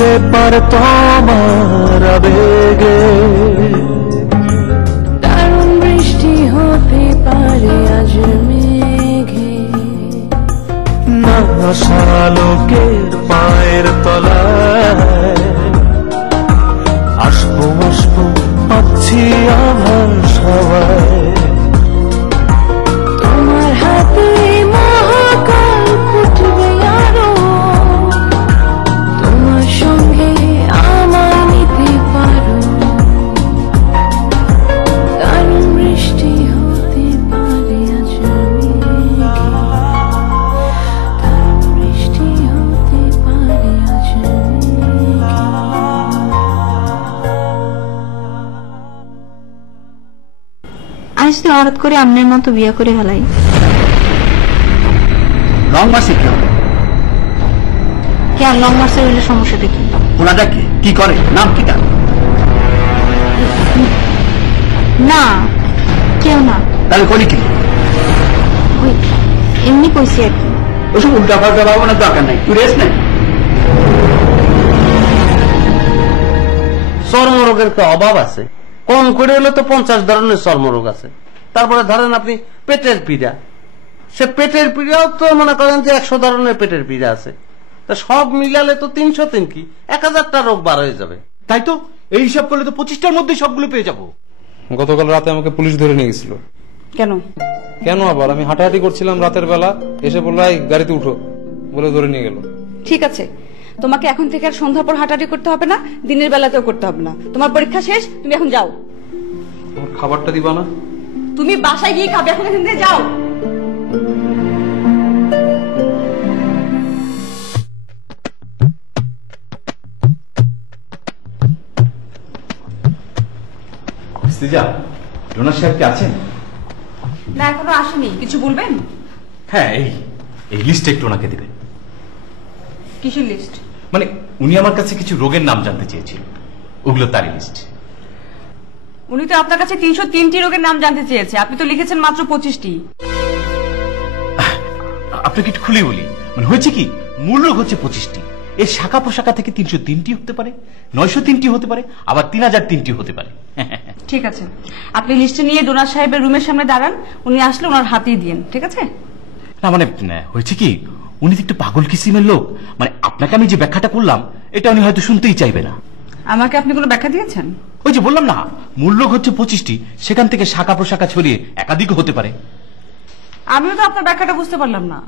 হতে পারে তোমার আবেগে, দারুণ বৃষ্টি হতে পারে আজ মেঘে, না আশালোকের পায়ের তলায় আসবো আসবো পাচ্ছি আভাস হাওয়ায়। তোমার হাতে মহাকাল ফুটবে আরো, তোমার সঙ্গে আমায় নিতে পারো, দারুণ বৃষ্টি হতে পারে আজ মেঘে, দারুণ বৃষ্টি হতে পারে আজ মেঘে। আজ তো হঠাৎ করে আমনের মতো বিয়া করে ফেলাই। লং মার্চে কি হবে? কেন লং মার্চের হইলে সমস্যাটা কি? ওনাটা কি করে, নাম কি তার? না কেউ না, তাহলে করি কি? ওই এমনি কইছি আর কি। ওসব উল্টা পাল্টা ভাবনার দরকার নাই, তুই রেস্ট নেই। চর্মরোগের তো অভাব আছে, কম করে হলে তো 50 ধরনের চর্মরোগ আছে। তারপরে ধরেন আপনি পেটের পীড়া, সে পেটের পীড়াও তো মনে করেন যে 100 ধরনের পেটের পীড়া আছে। তা সব মিলালে তো 303 কি 1000টা রোগ বার হয়ে যাবে। তাই তো, এই হিসাব করলে তো 25টার মধ্যে সবগুলো পেয়ে যাবো। গতকাল রাতে আমাকে পুলিশ ধরে নিয়ে গেছিল। কেন? কেন আবার? আমি হাঁটাহাঁটি করছিলাম রাতের বেলা, এসে বললো এই গাড়িতে উঠো বলে ধরে নিয়ে গেল। ঠিক আছে, তোমাকে এখন থেকে আর সন্ধ্যার পর হাঁটাহাঁটি করতে হবে না, দিনের বেলাতেও করতে হবে না। তোমার পরীক্ষা শেষ, তুমি এখন যাও। আমার খাবারটা দিবা না? তুমি বাসায় গিয়ে খাবে, এখন এখান থেকে যাও। ডোনার সাহেব কি আছেন? না, এখনো আসেনি। কিছু বলবেন? হ্যাঁ, এই লিস্ট একটু ওনাকে দেবেন। কিসের লিস্ট? মানে উনি আমার কাছে কিছু রোগের নাম জানতে চেয়েছিল, ওগুলো তারই লিস্ট। উনি তো আপনার কাছে 303টি রোগের নাম জানতে চেয়েছে, আপনি তো লিখেছেন মাত্র 25টি। আপনাকে একটু খুলে বলি, মানে হয়েছে কি, মূল রোগ হচ্ছে 25টি। এর শাখা প্রশাখা থেকে 303টি হতে পারে, 903টি হতে পারে, আবার 3003টি হতে পারে। ঠিক আছে, আপনি লিস্টে নিয়ে ডোনার সাহেবের রুমের সামনে দাঁড়ান, উনি আসলে ওনার হাতেই দিয়েন, ঠিক আছে? না মানে হয়েছে কি, উনি তো একটু পাগল কিসিমের লোক, মানে আপনাকে আমি যে ব্যাখ্যাটা করলাম এটা উনি হয়তো শুনতেই চাইবে না। আমাকে আপনি কোনো ব্যাখ্যা দিয়েছেন? ওই যে বললাম না, মূল রোগ হচ্ছে 25টি, সেখান থেকে শাখা প্রশাখা ছড়িয়ে একাধিক হতে পারে। আমিও তো আপনার ব্যাখ্যাটা বুঝতে পারলাম না।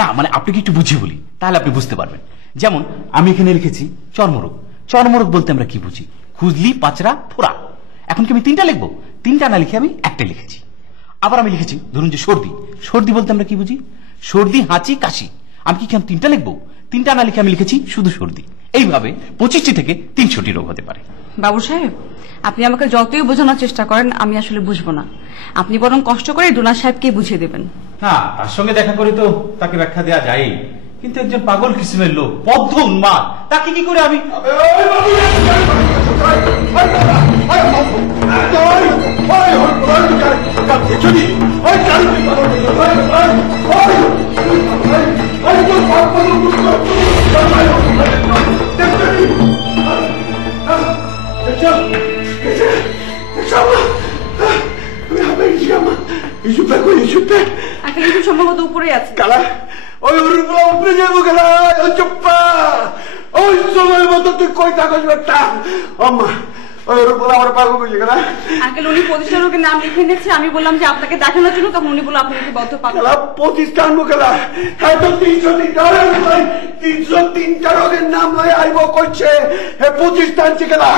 না মানে আপনাকে একটু বুঝিয়ে বলি, তাহলে আপনি বুঝতে পারবেন। যেমন আমি এখানে লিখেছি চর্মরোগ। চর্মরোগ বলতে আমরা কি বুঝি? খুজলি, পাচরা, ফোড়া। এখন কি আমি 3টা লিখবো? 3টা না লিখে আমি 1টা লিখেছি। আবার আমি লিখেছি ধরুন যে সর্দি। সর্দি বলতে আমরা কি বুঝি? সর্দি, হাঁচি, কাশি। আমি কি 3টা লিখবো? 3টা না লিখে আমি লিখেছি শুধু সর্দি। এইভাবে 25টি থেকে 300টি রোগ হতে পারে। বাবু সাহেব, আপনি আমাকে যতই বোঝানোর চেষ্টা করেন আমি আসলে বুঝবো না। আপনি বরং কষ্ট করে ডোনার সাহেবকে বুঝিয়ে দেবেন। না, তার সঙ্গে দেখা করে তো তাকে ব্যাখ্যা দেওয়া যায়, কিন্তু একজন পাগল কিসিমের লোক, বদ্ধ উন্মাদ, তাকে কি করে আমি সম্ভবত উপরে আছে। ওই উপরে যাবো গেলা, ওই চুপ্পা, ওই সময় মতো তুই কই থাকস বেটা? আম্মা, ওই বলে আমার পাগল কইছে গেলা। আঙ্কেল, উনি প্রতিষ্ঠান রোগের নাম লিখে নিচ্ছে, আমি বললাম যে আপনাকে দেখানোর জন্য, তখন উনি বলল আপনাকে বদ্ধ পাগল। প্রতিষ্ঠান গেলা, হ্যাঁ তো 303টা রোগের নাম লয়ে আইব করছে, হ্যাঁ প্রতিষ্ঠান গেলা।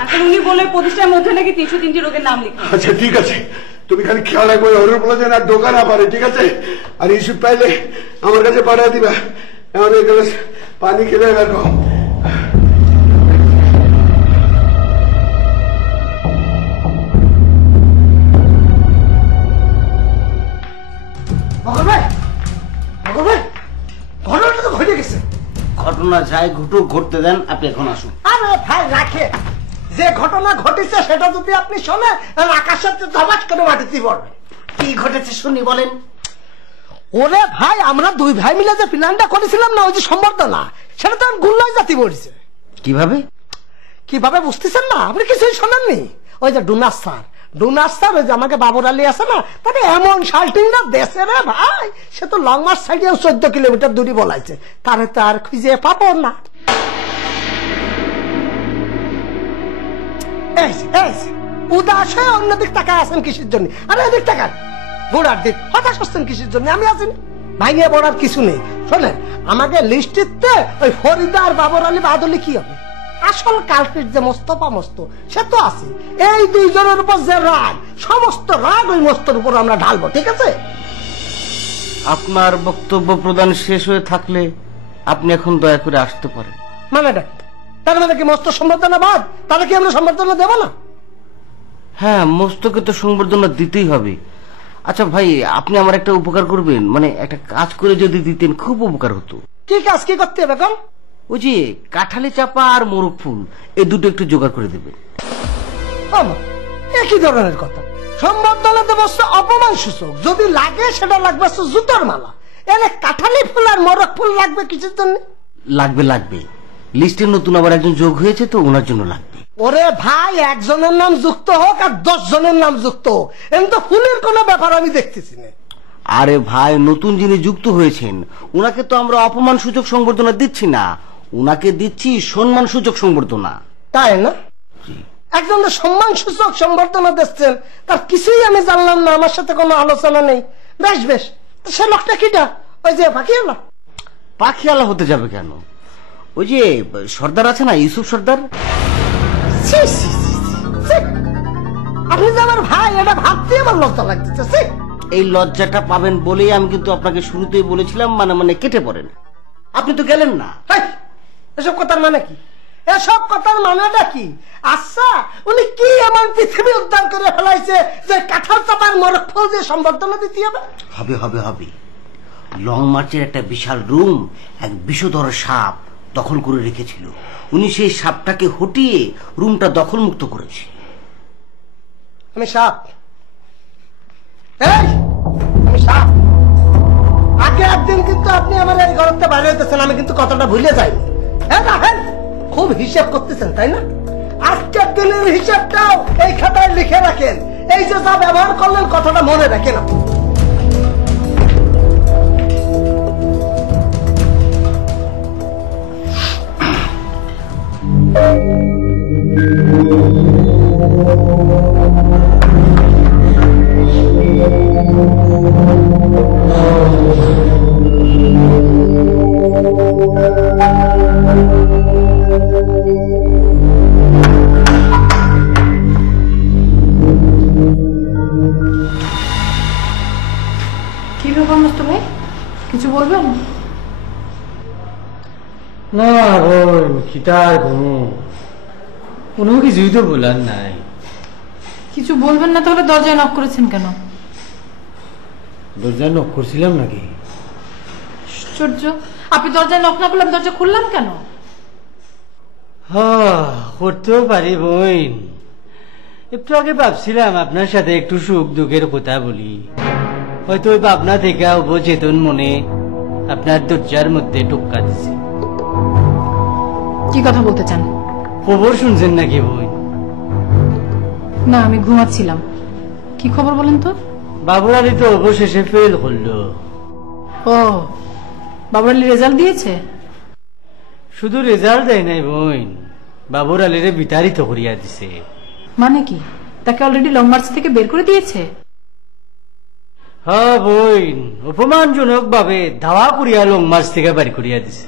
আঙ্কেল, উনি বলে প্রতিষ্ঠানের মধ্যে নাকি 303টি রোগের নাম লিখে। আচ্ছা ঠিক আছে, তুমি খালি খেয়াল রাখবো ওর বলে যেন আর ঢোকা না পারে, ঠিক আছে? আর ইস্যু পাইলে আমার কাছে পাঠিয়ে দিবা, এমন গ্লাস পানি খেলে রাখো। ঘটনাটা তো ঘটে গেছে। ঘটনা যাই ঘটুক, ঘটতে দেন, আপনি এখন আসুন। আরে ভাই রাখে, যে ঘটনা ঘটেছে সেটা যদি আপনি শোনেন আকাশের ধবাস করে মাটিতে পড়বে। কি ঘটেছে শুনি বলেন। ওরে ভাই, আমরা দুই ভাই মিলে যে প্ল্যানটা করেছিলাম না, ওই যে সম্বর্ধনা, সেটা তো গুল্লাই জাতি পড়েছে। কিভাবে? কিভাবে বুঝতেছেন না? আপনি কিছুই শোনেননি? ওই যে ডোনাস স্যার ওই যে আমাকে বাবর আলী আছে না, তাহলে এমন শাল্টিং না দেশে রে ভাই, সে তো লং মার্চ সাইডে 14 কিলোমিটার দূরে বলাইছে, তারে তো আর খুঁজে পাবো না। উদাস হয়ে অন্যদিক তাকায় আছেন কিসের জন্য? আরে এদিক তাকান, ঘোড়ার দিক হতাশ হচ্ছেন কিসের জন্য? আমি আছি ভাইয়া বড়ার কিছু নেই। শোনেন, আমাকে লিস্টিতে ওই ফরিদা আর বাবর আলী বাদলি কি হবে? আসল কালপিট যে মোস্তফা সে তো আছে। এই দুইজনের উপর যে রাগ, সমস্ত রাগ ওই মোস্তর উপর আমরা ঢালবো, ঠিক আছে? আপনার বক্তব্য প্রদান শেষ হয়ে থাকলে আপনি এখন দয়া করে আসতে পারেন। মানে তার মানে কি মস্ত সম্বর্ধনা বাদ? তাহলে কি আমরা সম্বর্ধনা দেব না? হ্যাঁ, মস্তকে তো সংবর্ধনা দিতেই হবে। আচ্ছা ভাই, আপনি আমার একটা উপকার করবেন, মানে একটা কাজ করে যদি দিতেন খুব উপকার হতো। কি কাজ, কি করতে হবে এখন? ওই যে কাঁঠালি চাপা আর মোরগ ফুল, এই দুটো একটু জোগাড় করে দেবেন। একই ধরনের কথা। সম্বর্ধনা দেব অপমান সূচক, যদি লাগে সেটা লাগবে জুতোর মালা। এনে কাঁঠালি ফুল আর মোরগ ফুল লাগবে কিসের জন্য? লাগবে লিস্টে নতুন আবার একজন যোগ হয়েছে তো, ওনার জন্য লাগবে। ওরে ভাই, একজনের নাম যুক্ত হোক আর 10 জনের নাম যুক্ত হোক, এমন তো ফুলের কোনো ব্যাপার আমি দেখতেছি না। আরে ভাই, নতুন যিনি যুক্ত হয়েছেন ওনাকে তো আমরা অপমান সূচক সংবর্ধনা দিচ্ছি না, ওনাকে দিচ্ছি সম্মান সূচক সংবর্ধনা। তাই না? একজনের সম্মান সূচক সংবর্ধনা দিচ্ছেন, তার কিছুই আমি জানলাম না, আমার সাথে কোনো আলোচনা নেই। বেশ, সে লোকটা কিটা? ওই যে পাখিয়ালা? পাখিয়ালা হতে যাবে কেন? ওই যে সর্দার আছে না, ইউসুফ সর্দার। আপনি যে আমার ভাই, এটা ভাবতে আমার লজ্জা লাগতেছে। এই লজ্জাটা পাবেন বলেই আমি কিন্তু আপনাকে শুরুতেই বলেছিলাম মানে কেটে পড়েন। আপনি তো গেলেন না। এসব কথার মানে কি? এসব কথার মানেটা কি? আচ্ছা, উনি কি এমন পৃথিবী উদ্ধার করে ফেলাইছে যে কাঁঠাল চাপার মোরগ ফুল দিয়ে সম্বর্ধনা দিতে হবে? হবে। লং মার্চের একটা বিশাল রুম এক বিষধর সাপ দখল করে রেখেছিল। উনি সেই সাপটাকে হটিয়ে রুমটা দখল মুক্ত করেছে। আমি সাপ? আগে একদিন কিন্তু আপনি আমার এই ঘরতে বাইরে হইতেছেন, আমি কিন্তু কথাটা ভুলে যাইনি। হ্যাঁ, খুব হিসাব করতেছেন তাই না? আজকের দিনের হিসাবটাও এই খাতায় লিখে রাখেন। এই যে যা ব্যবহার করলেন, কথাটা মনে রাখেন। কি ব্যাপার মোস্তফা ভাই, কিছু বলবেন? না বোন, কিটার ঘুমো, কোনো কিছুই তো বলার নাই। কিছু বলবেন না তাহলে দরজায় নক করেছেন কেন? দরজায় নক করছিলাম নাকি? আশ্চর্য, আপনি দরজায় নক না করলে আমি দরজা খুললাম কেন? করতেও পারি বোন। একটু আগে ভাবছিলাম আপনার সাথে একটু সুখ দুঃখের কথা বলি, হয়তো ওই ভাবনা থেকে অবচেতন মনে আপনার দরজার মধ্যে টোক্কা দিছি। কি কথা বলতে চান? খবর শুনছেন নাকি বোন? না, আমি ঘুমাচ্ছিলাম। কি খবর বলেন তো? বাবুর আলী তো অবশেষে ফেল করলো। ও, বাবুর আলী রেজাল্ট দিয়েছে? শুধু রেজাল্ট দেয় নাই বোন, বাবুর আলীরে বিতাড়িত করিয়া দিছে। মানে কি, তাকে অলরেডি লং মার্চ থেকে বের করে দিয়েছে? হ্যাঁ বোন, অপমানজনক ভাবে ধাওয়া করিয়া লং মার্চ থেকে বাড়ি করিয়া দিছে।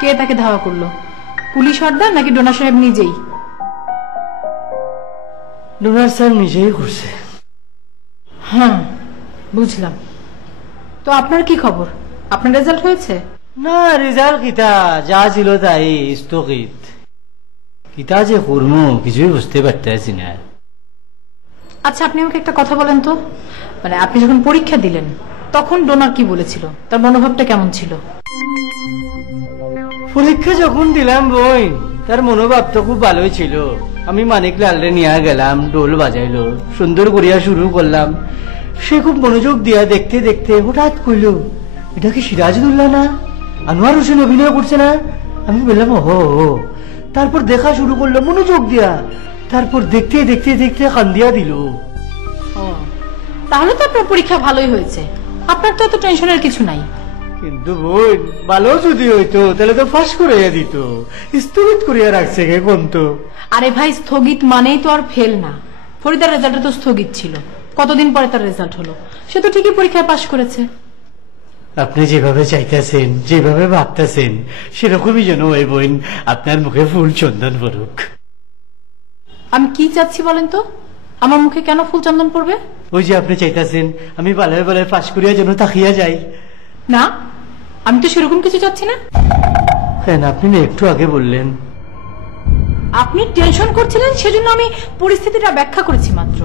কে তাকে ধাওয়া করলো? পুলিশ সর্দার নাকি ডোনা সাহেব নিজেই? ডোনার স্যার নিজেই করছে। হ্যাঁ, বুঝলাম। তো আপনার কি খবর? আপনার রেজাল্ট হয়েছে? না, রেজাল্ট কিতা যা ছিল তাই স্থগিত। কিতা যে করব কিছুই বুঝতে পারতেছি না। আচ্ছা, আপনি আমাকে একটা কথা বলেন তো, মানে আপনি যখন পরীক্ষা দিলেন তখন ডোনার কি বলেছিল? তার মনোভাবটা কেমন ছিল? পরীক্ষা যখন দিলাম বোন, তার মনোভাব তো খুব ভালোই ছিল। আমি মানিক লালরে নিয়ে গেলাম, ডোল বাজাইলো, সুন্দর করিয়া শুরু করলাম। সে খুব মনোযোগ দিয়া দেখতে দেখতে হঠাৎ কইল, এটা কি সিরাজউদ্দৌলা না? আনোয়ার হোসেন অভিনয় করছে না? আমি বললাম ও ও। তারপর দেখা শুরু করলো মনোযোগ দিয়া, তারপর দেখতে দেখতে দেখতে কান্দিয়া দিল। ও, তাহলে তো আপনার পরীক্ষা ভালোই হয়েছে, আপনার তো এত টেনশনের কিছু নাই। কিন্তু বোন, ভালো যদি হইতো তাহলে তো ফাঁস করিয়া দিত, স্থগিত করিয়া রাখছে কে কোন তো। আরে ভাই, স্থগিত মানেই তো আর ফেল না। ফরিদার রেজাল্টটা তো স্থগিত ছিল, কতদিন পরে তার রেজাল্ট হলো, সে তো ঠিকই পরীক্ষায় পাশ করেছে। আপনি যেভাবে চাইতেছেন, যেভাবে ভাবতেছেন, সেরকমই যেন ওই বোন আপনার মুখে ফুল চন্দন পড়ুক। আমি কি চাচ্ছি বলেন তো? আমার মুখে কেন ফুল চন্দন পড়বে? ওই যে আপনি চাইতেছেন আমি ভালোই ভালোই পাশ করিয়া যেন তাকিয়া যাই। না, আমি তো সেরকম কিছু চাচ্ছি না। কেন, আপনি না একটু আগে বললেন। আপনি টেনশন করছিলেন, সেজন্য আমি পরিস্থিতিটা ব্যাখ্যা করেছি মাত্র।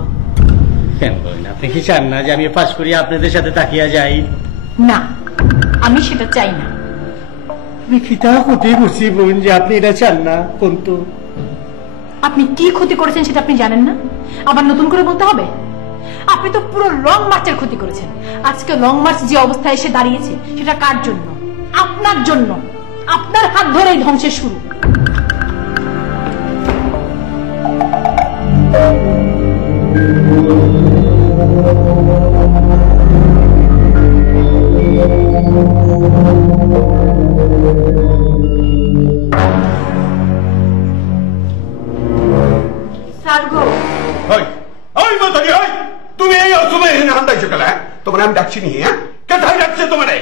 কেন বলেন, আপনি কি চান না যে আমি পাশ করিয়া আপনাদের সাথে তাকিয়া যাই? না, আমি সেটা চাই না। আমি খিতা ক্ষতি করছি বোন যে আপনি এটা চান না কোন তো। আপনি কি ক্ষতি করেছেন সেটা আপনি জানেন না, আবার নতুন করে বলতে হবে? আপনি তো পুরো লং মার্চের ক্ষতি করেছেন। আজকে লং মার্চ যে অবস্থায় এসে দাঁড়িয়েছে সেটা কার জন্য? আপনার জন্য। আপনার হাত ধরেই ধ্বংসের শুরু। তুমি এই অসময়ে এখানে হান্দাইছো কেন? তোমার আমি ডাকছি নি? হ্যাঁ, কোথায় ডাকছে তোমারে?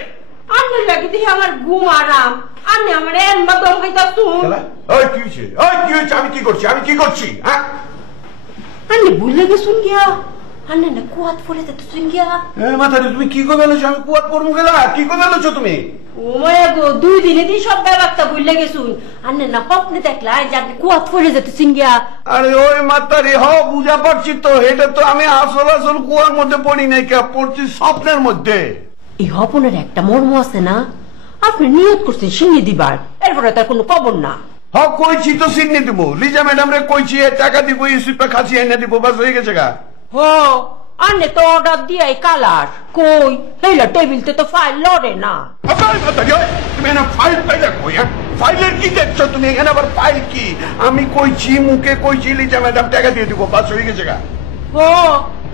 আমি লাগি দিয়ে আমার ঘুম আরাম, আমি আমার এমবা দম খাইতাছু। ওই কি হইছে? ওই কি হইছে? আমি কি করছি? আমি কি করছি? হ্যাঁ, আমি ভুলে গেছুন গিয়া, আমি না কুয়াত পড়ে যেতেছুন গিয়া। এ মাথারে তুমি কি কই বেলছো? আমি কুয়াত পড়মু গেলা? কি কই বেলছো তুমি? ও মায়া গো, 2 দিনে দিন সব ব্যবস্থা ভুলে গেছুন। আমি না স্বপ্নে দেখলা যে আপনি কুয়াত পড়ে যেতেছুন গিয়া। আরে ওই মাতারি হ, বুঝা পারছি তো। এটা তো আমি আসল আসল কুয়ার মধ্যে পড়ি নাই, কে পড়ছি স্বপ্নের মধ্যে। এই হপনের একটা মর্ম আছে না, আপনি নিয়ত করছেন সিন্নি দিবার, এরপরে তার কোনো খবর না। হ, কইছি তো সিন্নি দিব। লিজা ম্যাডাম রে কইছি টাকা দিব, ইউসুফে খাসি এনে দিব, বাস হয়ে গেছে গা। হ, আনে তো অর্ডার দিয়াই কালার কই হেলা টেবিলতে তো ফাইল লড়ে না। তুমি এখানে ফাইল পাইলে কই? ফাইলের কি দেখছো তুমি? এখানে আবার ফাইল কি? আমি কইছি, মুখে কইছি লিজা ম্যাডাম টাকা দিয়ে দিব, বাস হয়ে গেছে গা। ও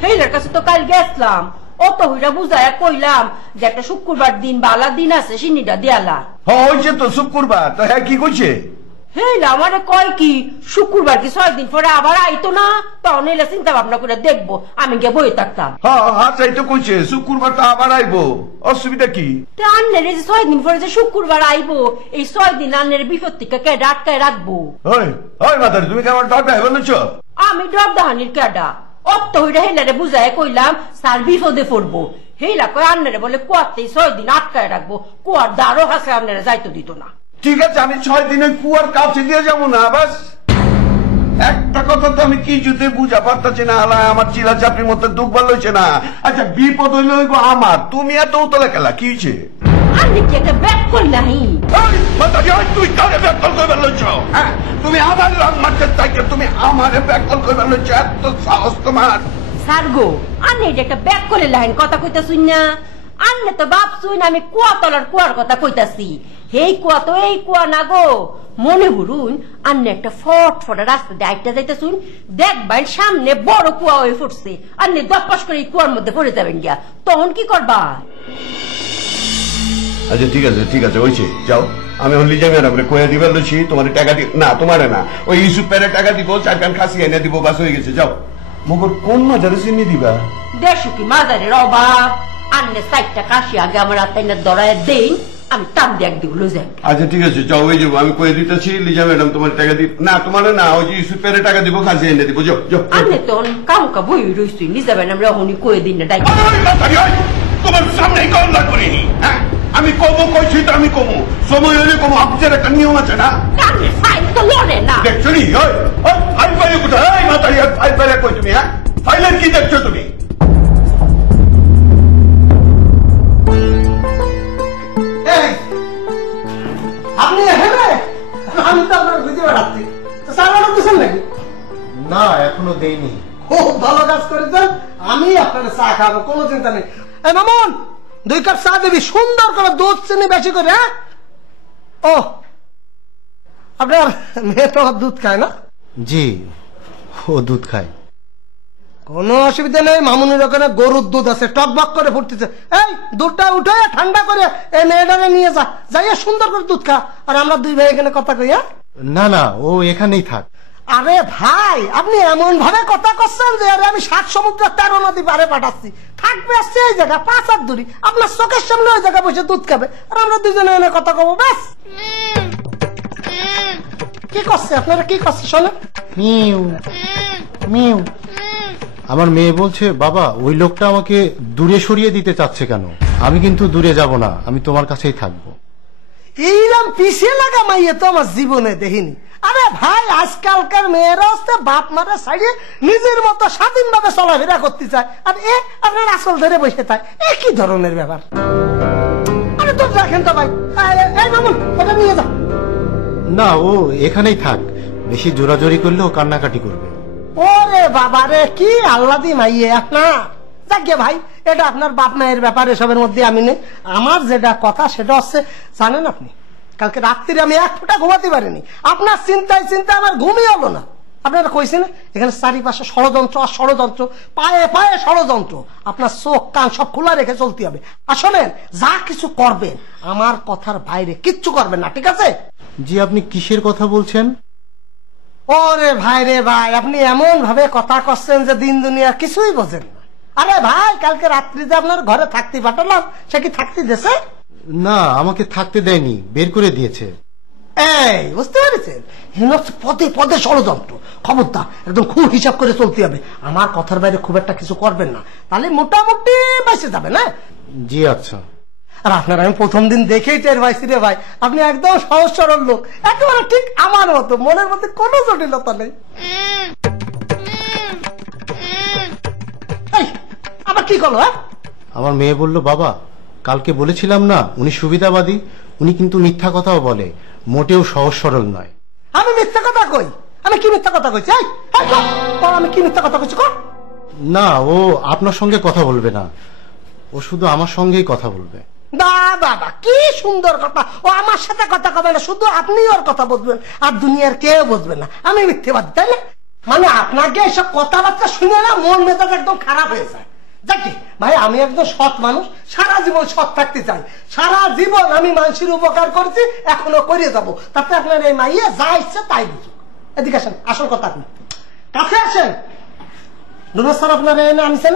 হেলার কাছে তো কাল গেছলাম, অত হইরা বুঝায়া কইলাম যে একটা শুক্রবার দিন বালা দিন আছে, সিন্নিটা দিয়ালা। হয়েছে তো শুক্রবার, তো হ্যাঁ কি কইছে? হেলা আমারে কয় কি শুক্রবার কি 6 দিন পরে আবার আইতো না, তখন হেলা চিন্তা ভাবনা করে দেখবো, আমি গিয়ে বই থাকতাম। হ্যাঁ, তাই তো কইছে শুক্রবার তো আবার আইবো, অসুবিধা কি? আন্নের যে 6 দিন পরে যে শুক্রবার আইবো, এই 6 দিন আন্নের বিপদ থেকে কেডা আটকায় রাখবো? ওই মাতারি, তুমি কি আমার ডরটা বলেছ? আমি ডর দাহানির কেডা? অত হইরা হেলারে বুঝায় কইলাম স্যার বিপদে পড়বো। হেলা কয় আন্নারে বলে কুয়াতেই 6 দিন আটকায় রাখবো, কুয়ার দ্বারও হাসে আন্নারে যাইতে দিত না। ঠিক আছে, আমি 6 দিনে কুয়ার কাছে দিয়ে যাবো না, বাস। একটা কথা তো আমি কি যদি বুঝা পারতাছি না, আমার চিলা চাপড়ির মধ্যে দুঃখ ভালো হয়েছে না। আচ্ছা, বিপদ হইলে হইব আমার, তুমি এত উতলা খেলা কি হয়েছে? আমি কি একটা ব্যাক করলাই? তুই কারে ব্যাকল করে বেরোচ্ছ? হ্যাঁ, তুমি আমার রং মার্কেট থেকে তুমি আমারে ব্যাকল করে বেরোচ্ছ? এত সাহস তোমার? স্যার গো, আন্নে এটা একটা ব্যাক করে লাইন কথা কইতাছুন না। আন্নে তো ভাবছুন আমি কুয়া তলার কুয়ার কথা কইতাছি। এই কুয়া তো এই কুয়া না গো। মনে করুন আন্নে একটা ফটফটা রাস্তা দিয়ে আইটা যাইতেছুন, দেখবেন সামনে বড় কুয়া হয়ে ফুটছে, আন্নে দপাস করে এই কুয়ার মধ্যে পড়ে যাবেন গিয়া, তখন কি করবা? আচ্ছা ঠিক আছে হয়েছে, যাও। আমি লিজা ম্যাডামরে কয়ে দিবে লুচি, তোমার টাকা দি না, তোমারে না, ওই ইউসুফ পেরে টাকা দিব, 4 কান খাসি এনে দিব, বাস হয়ে গেছে, যাও। মগর কোন মাজারে চিনি দিবা? দেশো কি মাজারের অভাব? আন্নে 4টা কাশি আগে আমার আত্মাইনা দড়ায় দেন, আমি টান দিয়ে একদিকে লয়ে যাই। আচ্ছা ঠিক আছে, যাও, ওই যাবো, আমি কয়ে দিতেছি লিজা ম্যাডাম তোমার টাকা দিব না, তোমারে না, ওই যে ইউসুফ পেরে টাকা দিব, খাসি এনে দিব, যাও যাও। আন্নে তো কামকা বই রইছি, লিজা ম্যাডাম রহনি কয়ে দিন না ডাই। তোমার সামনে কম না করিনি, হ্যাঁ? আমি কমো কইছি তো আমি কমো, সময় হলে কমো, অফিসের একটা নিয়ম আছে না? ফাইল তো লড়ে না। দেখছো নি? ফাইল পাইলে কোথায়? মাতারি, ফাইল পাইলে কই তুমি? হ্যাঁ, ফাইলের কি দেখছো তুমি? আপনি এখানে? আমি তো আপনার বুঝতে পারছি। সালাম দিচ্ছেন নাকি? না, এখনো দেইনি। খুব ভালো কাজ করেছেন, আমি আপনার চা খাবো, কোনো চিন্তা নেই। এই মামুন, 2 কাপ চা দিবি, সুন্দর করে দুধ চিনি বেশি করে। হ্যাঁ, ও আপনার মেয়ে তো দুধ খায় না? জি, ও দুধ খায়। কোনো অসুবিধা নেই, মামুনির ওখানে গরুর দুধ আছে, টকবক করে ফুটতেছে। এই দুধটা উঠে ঠান্ডা করে এই মেয়েটাকে নিয়ে যা, যাইয়া সুন্দর করে দুধ খা, আর আমরা দুই ভাই এখানে কথা কই। না না, ও এখানেই থাক। আরে ভাই, আপনি এমন ভাবে কথা করছেন যে আরে আমি 7 সমুদ্র 13 নদী পারে পাঠাচ্ছি। থাকবে আসছে এই জায়গা 5 হাত দূরে, আপনার চোখের সামনে ওই জায়গা বসে দুধ খাবে, আর আমরা দুজনে এনে কথা কব, ব্যাস। কি করছে আপনারা, কি করছে শোনো? Mu mu. আমার মেয়ে বলছে, বাবা ওই লোকটা আমাকে দূরে সরিয়ে দিতে চাচ্ছে কেন? আমি কিন্তু দূরে যাব না, আমি তোমার কাছেই থাকবো। এইরকম পিছিয়ে লাগা মাইয়ে তো আমার জীবনে দেখিনি। আরে ভাই, আজকালকার মেয়েরা হচ্ছে বাপ মারা ছাড়িয়ে নিজের মতো স্বাধীন ভাবে চলাফেরা করতে চায়, আর আপনার আসল ধরে বসে থাকে। কি ধরনের ব্যাপার? আরে তো দেখেন তো ভাই, ওটা নিয়ে যাও। না, ও এখানেই থাক, বেশি জোরাজোরি করলে ও কান্নাকাটি করবে। ওরে বাবা রে, কি আল্লাদি মাইয়ে আপনার। যাকে ভাই, এটা আপনার বাপ মায়ের ব্যাপার, এসবের মধ্যে আমি নেই। আমার যেটা কথা সেটা হচ্ছে, জানেন আপনি, কালকে রাত্রিরে আমি 1 ফোঁটা ঘুমাতে পারিনি। আপনার চিন্তায় চিন্তায় আমার ঘুমই হলো না। আপনারা কইছেন এখানে চারিপাশে ষড়যন্ত্র আর ষড়যন্ত্র, পায়ে পায়ে ষড়যন্ত্র। আপনার চোখ কান সব খোলা রেখে চলতে হবে। আর শোনেন, যা কিছু করবেন আমার কথার বাইরে কিচ্ছু করবেন না, ঠিক আছে? জি, আপনি কিসের কথা বলছেন? ওরে ভাই রে ভাই, আপনি এমন ভাবে কথা করছেন যে দিন দুনিয়া কিছুই বোঝেন না। আরে ভাই, কালকে রাত্রি যে আপনার ঘরে থাকতে পাঠালাম, সে কি থাকতে দিয়েছে? না, আমাকে থাকতে দেয়নি, বের করে দিয়েছে। এই বুঝতে পেরেছেন, পদে পদে ষড়যন্ত্র। খবরদার, একদম খুব হিসাব করে চলতে হবে। আমার কথার বাইরে খুব একটা কিছু করবেন না, তাহলে মোটামুটি বেঁচে যাবে না। জি আচ্ছা। আর আপনার আমি প্রথম দিন দেখেই টের পাইছি রে ভাই, আপনি একদম সহজ সরল লোক, একেবারে ঠিক আমার মতো, মনের মধ্যে কোনো জটিলতা নেই। আবার কি করলো? আমার মেয়ে বলল, বাবা কালকে বলেছিলাম না উনি সুবিধাবাদী, উনি কিন্তু মিথ্যা কথাও বলে, মোটেও সহজ সরল নয়। আমি মিথ্যা কথা কই? আমি কি মিথ্যা কথা কইছি? আমি কি মিথ্যা কথা কইছি? না, ও আপনার সঙ্গে কথা বলবে না, ও শুধু আমার সঙ্গেই কথা বলবে। দাদা, কি সুন্দর কথা! ও আমার সাথে কথা কবে না, শুধু আপনি ওর কথা বুঝবেন, আর দুনিয়ার কেউ বুঝবে না। আমি মিথ্যেবাদী, তাই না? মানে আপনাকে এসব কথাবার্তা শুনে না মন মেজাজ একদম খারাপ হয়ে যায়। যাকে ভাই, আমি একদম সৎ মানুষ, সারা জীবন সৎ থাকতে চাই। সারা জীবন আমি মানুষের উপকার করছি, এখনো করে যাব। তাতে আপনার এই মাইয়া যা ইচ্ছে তাই বুঝুক। এদিকে আসেন, আসল কথা আপনি কাছে আসেন। ডোনাস স্যার আপনার এনে আনছেন?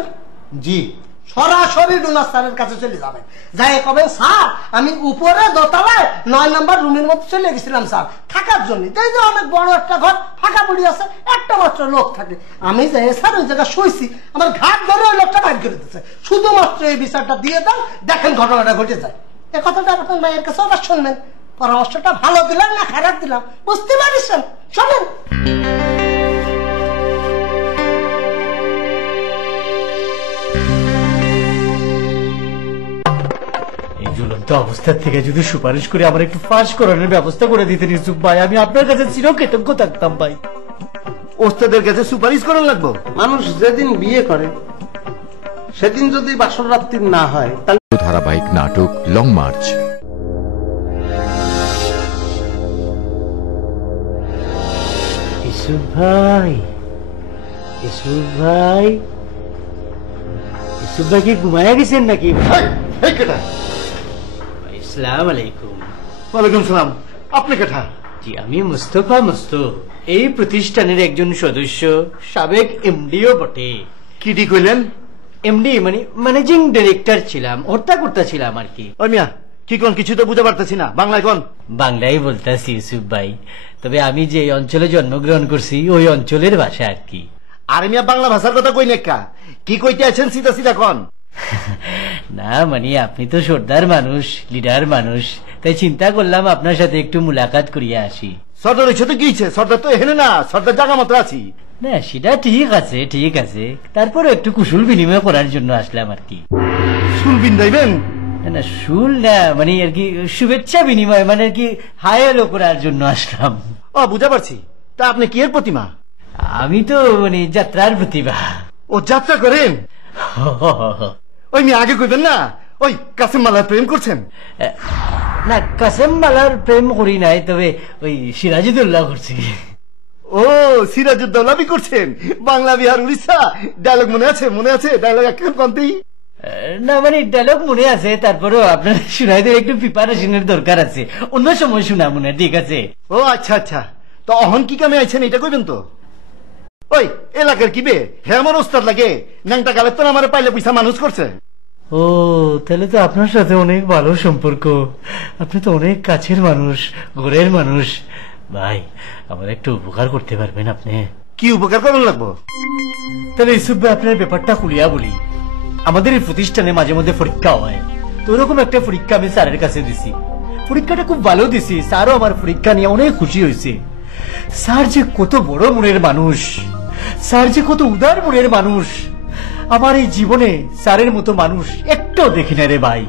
জি। সরাসরি ডোনাস স্যারের কাছে চলে যাবেন, যাই কবেন, স্যার আমি উপরে দোতলায় 9 নম্বর রুমের মধ্যে চলে গেছিলাম স্যার থাকার জন্য। তাই যে অনেক বড় একটা ঘর ফাঁকা পড়ে আছে, একটা মাত্র লোক থাকে। আমি যাই স্যার ওই জায়গায় শুয়েছি, আমার ঘাট ধরে ওই লোকটা বাইর করে দিচ্ছে। শুধুমাত্র এই বিচারটা দিয়ে দাও, দেখেন ঘটনাটা ঘটে যায়। এ কথাটা আপনার মায়ের কাছে আবার শুনবেন। পরামর্শটা ভালো দিলাম না খারাপ দিলাম বুঝতে পারছেন? শোনেন, ঝুলন্ত অবস্থার থেকে যদি সুপারিশ করে আমার একটু ফাঁস করানোর ব্যবস্থা করে দিতেন ইউসুফ ভাই, আমি আপনার কাছে চিরকৃতজ্ঞ থাকতাম ভাই। ওস্তাদের কাছে সুপারিশ করা লাগবো? মানুষ যেদিন বিয়ে করে সেদিন যদি বাসর রাত্রি না হয়, তাহলে ধারাবাহিক নাটক লং মার্চ। ইউসুফ ভাই, ইউসুফ ভাই, ইউসুফ ভাই কি ঘুমায়া গেছেন নাকি? আসসালামু আলাইকুম। ওয়ালাইকুম সালাম। আপনি কেঠা? জি, আমি মুস্তফা মুস্তফ, এই প্রতিষ্ঠানের একজন সদস্য, সাবেক এমডিও বটে। কি ঠিক কইলেন? এমডি মানে ম্যানেজিং ডাইরেক্টর ছিলাম, হর্তাকর্তা ছিলাম আর কি। ওই মিয়া, কি কোন কিছু তো বুঝতে পারতেছি না, বাংলায় কোন? বাংলায় বলতেছি ইউসুফ ভাই, তবে আমি যে অঞ্চলে জন্মগ্রহণ করছি ওই অঞ্চলের ভাষা আর কি। আরে মিয়া, বাংলা ভাষার কথা কই নেকা, কি কইতে আছেন সিধা সিধা কোন? না মানে আপনি তো সর্দার মানুষ, লিডার মানুষ, তাই চিন্তা করলাম আপনার সাথে একটু মুলাকাত করিয়া আসি। সর্দারের সাথে কি হয়েছে? সর্দার তো এখানে না, সর্দার জায়গা মতো আছি। না সেটা ঠিক আছে, ঠিক আছে, তারপরে একটু কুশল বিনিময় করার জন্য আসলাম আর কি। শুল বিন্দাইবেন? না শুল না, মানে আর কি শুভেচ্ছা বিনিময়, মানে আর কি হাই হ্যালো করার জন্য আসলাম। ও বুঝা পারছি। তা আপনি কি এর প্রতিমা? আমি তো মানে যাত্রার প্রতিভা। ও যাত্রা করেন? ওই মেয়ে আগে কইবেন না, ওই কাসিম মালার প্রেম করছেন? না কাসেম বালার প্রেম করি নাই, তবে ওই সিরাজুদ্দৌলা করছি। ও সিরাজউদ্দৌলা বি করছেন, বাংলা বিহার উড়িষ্যা। ডায়লগ মনে আছে? মনে আছে ডায়লগ একবার বলতেই? না মানে ডায়লগ মনে আছে, তারপরেও আপনার শুনাইতে একটু প্রিপারেশনের দরকার আছে, অন্য সময় শোনা মনে। ঠিক আছে। ও আচ্ছা আচ্ছা, তো অহন কি কামে আইছেন এটা কইবেন তো? ওই এলাকার কি বে হে আমার ওস্তাদ লাগে, ন্যাংটা গালের তো আমার পাইলে পয়সা মানুষ করছে। ও তাহলে তো আপনার সাথে অনেক ভালো সম্পর্ক, আপনি তো অনেক কাছের মানুষ, ঘরের মানুষ। ভাই আমার একটু উপকার করতে পারবেন আপনি? কি উপকার করুন লাগবো? তাহলে ইসুফ ভাই আপনার ব্যাপারটা খুলিয়া বলি। আমাদের এই প্রতিষ্ঠানে মাঝে মধ্যে পরীক্ষা হয়, তো ওরকম একটা পরীক্ষা আমি স্যারের কাছে দিছি। পরীক্ষাটা খুব ভালো দিছি, স্যারও আমার পরীক্ষা নিয়ে অনেক খুশি হয়েছে। স্যার যে কত বড় মনের মানুষ, স্যার যে কত উদার মনের মানুষ, আমার এই জীবনে স্যারের মতো মানুষ একটাও দেখি না রে ভাই।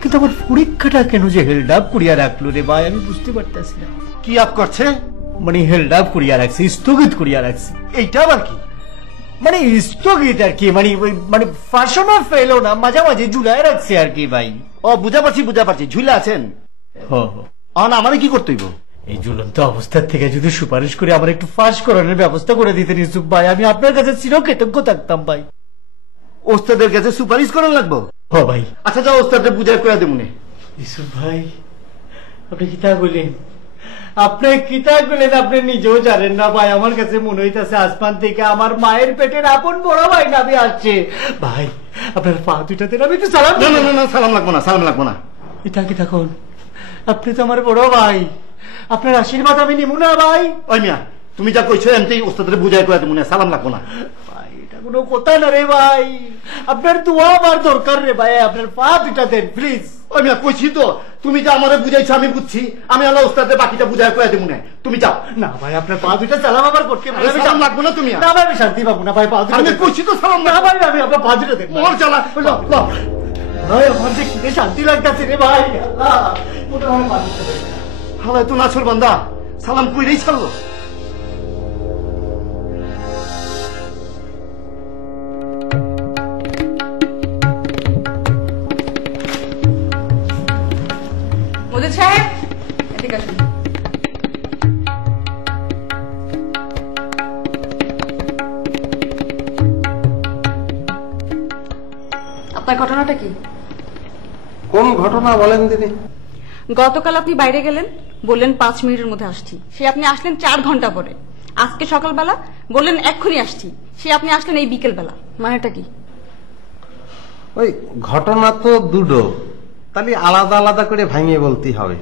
কিন্তু আমার পরীক্ষাটা কেন যে হেল্ড আপ করিয়া রাখলো রে ভাই, আমি বুঝতে পারতেছি না। কি আপ করছে? মানে হেল্ড আপ করিয়া রাখছে, স্থগিত করিয়া রাখছে। এইটা আবার কি? মানে স্থগিত আর কি, মানে মানে ফাঁসনও ফেলো না, মাঝামাঝি ঝুলাই রাখছে আর কি ভাই। ও বুঝা পারছি, ঝুলে আছেন। আমারে কি করতে হইব? এই ঝুলন্ত অবস্থার থেকে যদি সুপারিশ করে আমার একটু ফাঁস করানোর ব্যবস্থা করে দিতেন ইউসুফ ভাই, আমি আপনার কাছে চিরকৃতজ্ঞ থাকতাম ভাই। ওস্তাদের কাছে সুপারিশ করার লাগবো? হ ভাই। আচ্ছা যাও ওস্তাদের বুঝাই করে দেবুনে। ইউসুফ ভাই আপনি কিতা বলেন, আপনি কিতা বলেন আপনি নিজেও জানেন না ভাই। আমার কাছে মনে হইতেছে আসমান থেকে আমার মায়ের পেটের আপন বড় ভাই নামে আসছে। ভাই আপনার পা দুইটাতে আমি একটু সালাম। না না না সালাম লাগবো না, সালাম লাগবো না। ইতা কি থাকুন, আপনি তো আমার বড় ভাই, আপনার আশীর্বাদ আমি নিমু না ভাই। ওই মিয়া তুমি যা কইছো এমনি ওস্তাদের বুঝাই করে দেবো না, সালাম লাগবো না। ভাই এটা কোনো কথা না রে ভাই, আপনার দোয়া আমার দরকার রে ভাই, আপনার পা দুইটা দেন প্লিজ। ওই মিয়া কইছি তো, তুমি যা আমারে বুঝাইছো আমি বুঝছি, আমি আল্লাহ ওস্তাদের বাকিটা বুঝাই করে দেবো না, তুমি যাও। না ভাই আপনার পা দুইটা সালাম আবার করতে সালাম লাগবো না তুমি। না ভাই আমি শান্তি পাবো না ভাই, পা দুইটা আমি কইছি তো সালাম না ভাই, আমি আপনার পা দুইটা দেন। মোর চালা ভাই আমার যে কি শান্তি লাগতেছে রে ভাই। আল্লাহ ওটা আমার পা দুইটা দেন। হালায় তো নাছর বান্দা সালাম কইরেই ছাড়লো। মজিদ সাহেব এদিকে আসুন। আপনার ঘটনাটা কি? কোন ঘটনা বলেন দিদি? গতকাল আপনি বাইরে গেলেন, বললেন 5 মিনিটের মধ্যে আসছি, সে আপনি আসলেন 4 ঘন্টা পরে। আজকে সকালবেলা বললেন এক্ষুনি আসছি, সে আপনি আসলেন এই বিকেল বেলা। মানেটা কি? ওই ঘটনা তো দুটো, তাহলে আলাদা আলাদা করে ভাঙিয়ে বলতে হবে।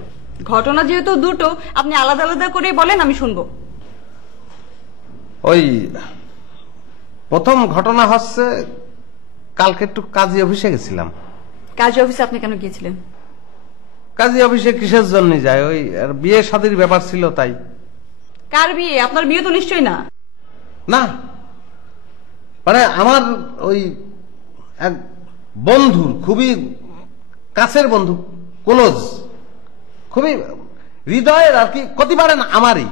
ঘটনা যেহেতু দুটো, আপনি আলাদা আলাদা করে বলেন, আমি শুনবো। ওই প্রথম ঘটনা হচ্ছে কালকে একটু কাজী অফিসে গেছিলাম। কাজী অফিসে আপনি কেন গিয়েছিলেন? কাজী অফিসে কিসের জন্য যায়? ওই বিয়ে শাদীর ব্যাপার ছিল তাই। কার বিয়ে? আপনার বিয়ে তো নিশ্চয়ই না। না মানে আমার ওই এক বন্ধুর, খুবই কাছের বন্ধু, ক্লোজ, খুবই হৃদয়ের আর কি, ক্ষতি পারেন আমারই।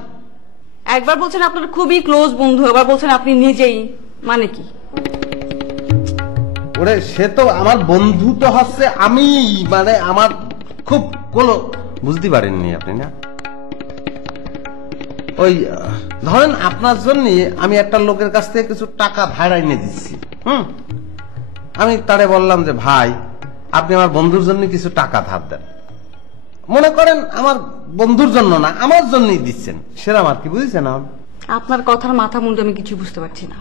একবার বলছেন আপনার খুবই ক্লোজ বন্ধু, এবার বলছেন আপনি নিজেই, মানে কি? ওরে সে তো আমার বন্ধু তো হচ্ছে আমি, মানে আমার খুব কোনো বুঝতে পারেননি আপনি না? ওই ধরেন আপনার জন্য আমি একটা লোকের কাছ থেকে কিছু টাকা ভাড়া এনে দিচ্ছি। আমি তারে বললাম যে ভাই আপনি আমার বন্ধুর জন্য কিছু টাকা ধার দেন। মনে করেন আমার বন্ধুর জন্য না, আমার জন্যই দিচ্ছেন, সেরকম আর কি, বুঝেছেন? আপনার কথার মাথা মুন্ডু আমি কিছু বুঝতে পারছি না।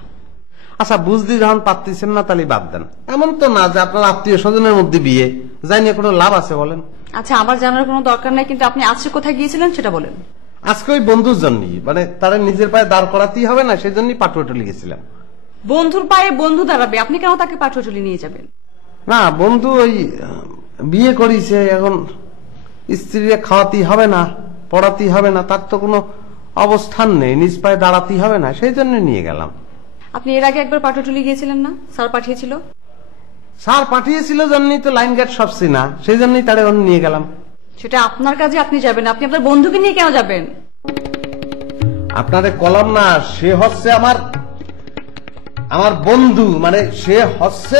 আচ্ছা বুঝতে যখন পারতেছেন না তাহলে বাদ দেন। এমন তো না যে আপনার আত্মীয় স্বজনের মধ্যে বিয়ে, যাই নিয়ে কোনো লাভ আছে বলেন? আচ্ছা আমার জানার কোনো দরকার নাই, কিন্তু আপনি আজকে কোথায় গিয়েছিলেন সেটা বলেন। আজকে ওই বন্ধুর জন্যই, মানে তারা নিজের পায়ে দাঁড় করাতেই হবে না, সেই জন্যই পাটুয়াটুলি গেছিলাম। বন্ধুর পায়ে বন্ধু দাঁড়াবে, আপনি কেন তাকে পাটুয়াটুলি নিয়ে যাবেন? না বন্ধু ওই বিয়ে করেছে, এখন স্ত্রীকে খাওয়াতেই হবে না, পড়াতেই হবে না, তার তো কোনো অবস্থান নেই, নিজ পায়ে দাঁড়াতেই হবে না, সেই জন্য নিয়ে গেলাম। আপনি এর আগে একবার পাটুয়াটুলি গিয়েছিলেন না? স্যার পাঠিয়েছিল। স্যার পাঠিয়েছিল জন্যই তো লাইন গেট সবছি না, সেই জন্যই তারে নিয়ে গেলাম। সেটা আপনার কাজে আপনি যাবেন, আপনি আপনার বন্ধুকে নিয়ে কেন যাবেন? আপনারে কলম না, সে হচ্ছে আমার বন্ধু, মানে সে হচ্ছে